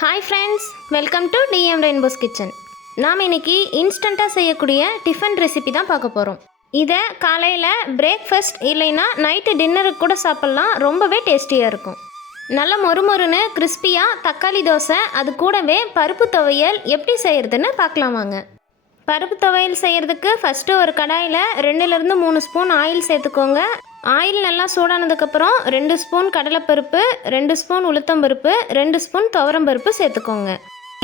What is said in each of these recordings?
Hi friends welcome to TM rainbows kitchen நாம் இன்றைக்கி இன்ஸ்டண்ட்டாக செய்யக்கூடிய டிஃபன் ரெசிபி தான் பார்க்க போகிறோம் இதை காலையில் பிரேக்ஃபாஸ்ட் இல்லைன்னா நைட்டு டின்னருக்கு கூட சாப்பிட்லாம் ரொம்பவே டேஸ்டியாக இருக்கும். நல்ல மொறுமொறுன்னு கிறிஸ்பியாக தக்காளி தோசை அது கூடவே பருப்பு துவையல் எப்படி செய்கிறதுன்னு பார்க்கலாம் வாங்க. பருப்பு துவையல் செய்கிறதுக்கு ஃபஸ்ட்டு ஒரு கடாயில் ரெண்டுலேருந்து மூணு ஸ்பூன் ஆயில் சேர்த்துக்கோங்க. ஆயில் நல்லா சூடானதுக்கப்புறம் ரெண்டு ஸ்பூன் கடலைப்பருப்பு ரெண்டு ஸ்பூன் உளுத்தம்பருப்பு ரெண்டு ஸ்பூன் துவரம்பருப்பு சேர்த்துக்கோங்க.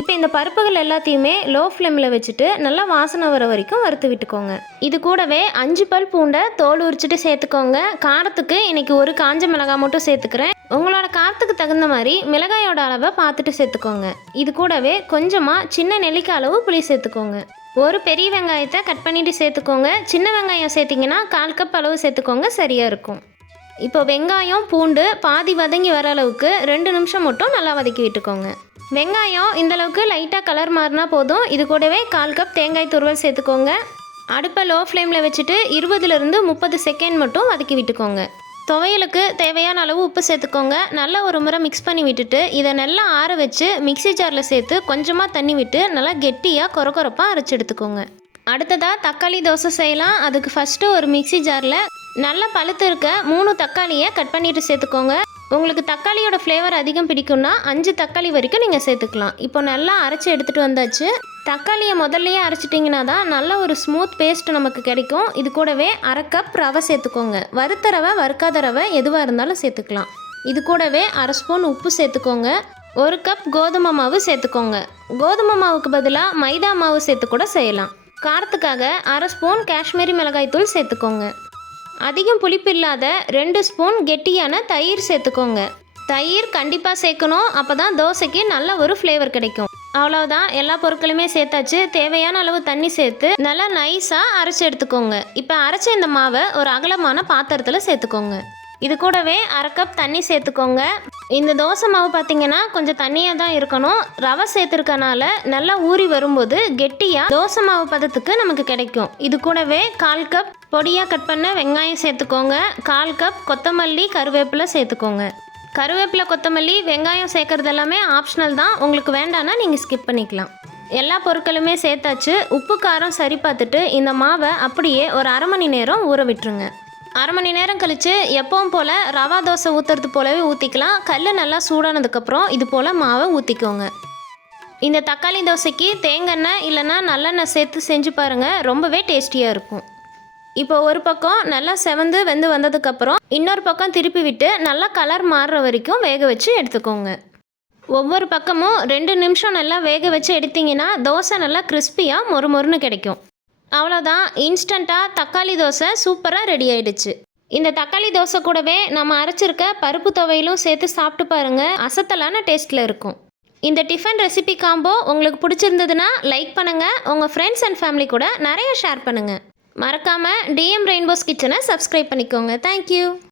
இப்போ இந்த பருப்புகள் எல்லாத்தையுமே லோ ஃப்ளேமில் வச்சுட்டு நல்லா வாசனை வர வரைக்கும் வறுத்து விட்டுக்கோங்க. இது கூடவே அஞ்சு பல் பூண்டை தோல் உரிச்சிட்டு சேர்த்துக்கோங்க. காரத்துக்கு இன்னைக்கு ஒரு காஞ்ச மிளகாய் மட்டும் சேர்த்துக்கிறேன். உங்களோட காரத்துக்கு தகுந்த மாதிரி மிளகாயோட அளவை பார்த்துட்டு சேர்த்துக்கோங்க. இது கூடவே கொஞ்சமாக சின்ன நெல்லிக்காய் அளவு புளி சேர்த்துக்கோங்க. ஒரு பெரிய வெங்காயத்தை கட் பண்ணிவிட்டு சேர்த்துக்கோங்க. சின்ன வெங்காயம் சேர்த்திங்கன்னா கால் கப் அளவு சேர்த்துக்கோங்க சரியாக இருக்கும். இப்போ வெங்காயம் பூண்டு பாதி வதங்கி வர அளவுக்கு ரெண்டு நிமிஷம் மட்டும் நல்லா வதக்கி விட்டுக்கோங்க. வெங்காயம் இந்தளவுக்கு லைட்டாக கலர் மாறினா போதும். இது கூடவே கால் கப் தேங்காய் துருவல் சேர்த்துக்கோங்க. அடுப்பை லோ ஃப்ளேமில் வச்சுட்டு இருபதுலேருந்து முப்பது செகண்ட் மட்டும் வதக்கி விட்டுக்கோங்க. துவையலுக்கு தேவையான அளவு உப்பு சேர்த்துக்கோங்க. நல்லா ஒரு முறை மிக்ஸ் பண்ணி விட்டுட்டு இதை நல்லா ஆற வச்சு மிக்ஸி ஜாரில் சேர்த்து கொஞ்சமாக தண்ணி விட்டு நல்லா கெட்டியாக கொர கொரப்பாக அரைச்சி எடுத்துக்கோங்க. அடுத்ததாக தக்காளி தோசை செய்யலாம். அதுக்கு ஃபஸ்ட்டு ஒரு மிக்ஸி ஜாரில் நல்லா பழுத்து இருக்க மூணு தக்காளியை கட் பண்ணிட்டு சேர்த்துக்கோங்க. உங்களுக்கு தக்காளியோட ஃப்ளேவர் அதிகம் பிடிக்கும்னா அஞ்சு தக்காளி வரைக்கும் நீங்கள் சேர்த்துக்கலாம். இப்போ நல்லா அரைச்சி எடுத்துகிட்டு வந்தாச்சு. தக்காளியை முதல்லையே அரைச்சிட்டிங்கன்னா தான் நல்ல ஒரு ஸ்மூத் பேஸ்ட் நமக்கு கிடைக்கும். இது கூடவே அரை கப் ரவை சேர்த்துக்கோங்க. வறுத்த ரவை வறுக்காத ரவை எதுவாக இருந்தாலும் சேர்த்துக்கலாம். இது கூடவே அரை ஸ்பூன் உப்பு சேர்த்துக்கோங்க. ஒரு கப் கோதுமை மாவு சேர்த்துக்கோங்க. கோதுமை மாவுக்கு பதிலாக மைதா மாவு சேர்த்து கூட செய்யலாம். காரத்துக்காக அரை ஸ்பூன் காஷ்மீரி மிளகாய் தூள் சேர்த்துக்கோங்க. அதிகம் புளிப்பு இல்லாத ரெண்டு ஸ்பூன் கெட்டியான தயிர் சேர்த்துக்கோங்க. தயிர் கண்டிப்பாக சேர்க்கணும். அப்போ தான் தோசைக்கு நல்ல ஒரு ஃப்ளேவர் கிடைக்கும். அவ்வளோதான் எல்லா பொருட்களுமே சேர்த்தாச்சு. தேவையான அளவு தண்ணி சேர்த்து நல்லா நைஸாக அரைச்சி எடுத்துக்கோங்க. இப்போ அரைச்ச இந்த மாவை ஒரு அகலமான பாத்திரத்தில் சேர்த்துக்கோங்க. இது கூடவே அரை கப் தண்ணி சேர்த்துக்கோங்க. இந்த தோசை மாவு பார்த்தீங்கன்னா கொஞ்சம் தண்ணியாக தான் இருக்கணும். ரவை சேர்த்துருக்கனால நல்லா ஊறி வரும்போது கெட்டியாக தோசை மாவு பதத்துக்கு நமக்கு கிடைக்கும். இது கூடவே கால் கப் பொடியாக கட் பண்ண வெங்காயம் சேர்த்துக்கோங்க. கால் கப் கொத்தமல்லி கருவேப்பிலை சேர்த்துக்கோங்க. கருவேப்பிலை கொத்தமல்லி வெங்காயம் சேர்க்கறது எல்லாமே ஆப்ஷனல் தான். உங்களுக்கு வேண்டான்னா நீங்கள் ஸ்கிப் பண்ணிக்கலாம். எல்லா பொருட்களுமே சேர்த்தாச்சு. உப்பு காரம் சரி பார்த்துட்டு இந்த மாவை அப்படியே ஒரு அரை மணி நேரம் ஊற விட்டுருங்க. அரை மணி நேரம் கழித்து எப்பவும் போல் ரவா தோசை ஊற்றுறது போலவே ஊற்றிக்கலாம் கல் நல்லா சூடானதுக்கப்புறம் இது போல் மாவை ஊற்றிக்கோங்க இந்த தக்காளி தோசைக்கு தேங்காய் இல்லைன்னா நல்லெண்ணெய் சேர்த்து செஞ்சு பாருங்கள் ரொம்பவே டேஸ்டியாக இருக்கும். இப்போ ஒரு பக்கம் நல்லா செவந்து வெந்து வந்ததுக்கப்புறம் இன்னொரு பக்கம் திருப்பி விட்டு நல்லா கலர் மாறுற வரைக்கும் வேக வச்சு எடுத்துக்கோங்க. ஒவ்வொரு பக்கமும் ரெண்டு நிமிஷம் நல்லா வேக வச்சு எடுத்தீங்கன்னா தோசை நல்லா கிறிஸ்பியாக மொறு மொறுன்னு கிடைக்கும். அவ்வளோதான் இன்ஸ்டண்ட்டாக தக்காளி தோசை சூப்பராக ரெடி ஆயிடுச்சு. இந்த தக்காளி தோசை கூடவே நம்ம அரைச்சிருக்க பருப்பு துவையிலும் சேர்த்து சாப்பிட்டு பாருங்கள் அசத்தலான டேஸ்ட்டில் இருக்கும். இந்த டிஃபன் ரெசிபி காம்போ உங்களுக்கு பிடிச்சிருந்ததுன்னா லைக் பண்ணுங்கள் உங்கள் ஃப்ரெண்ட்ஸ் அண்ட் ஃபேமிலி கூட நிறைய ஷேர் பண்ணுங்கள் மறக்காமல் டிஎம் ரெயின்போஸ் கிச்சனை சப்ஸ்கிரைப் பண்ணிக்கோங்க. Thank you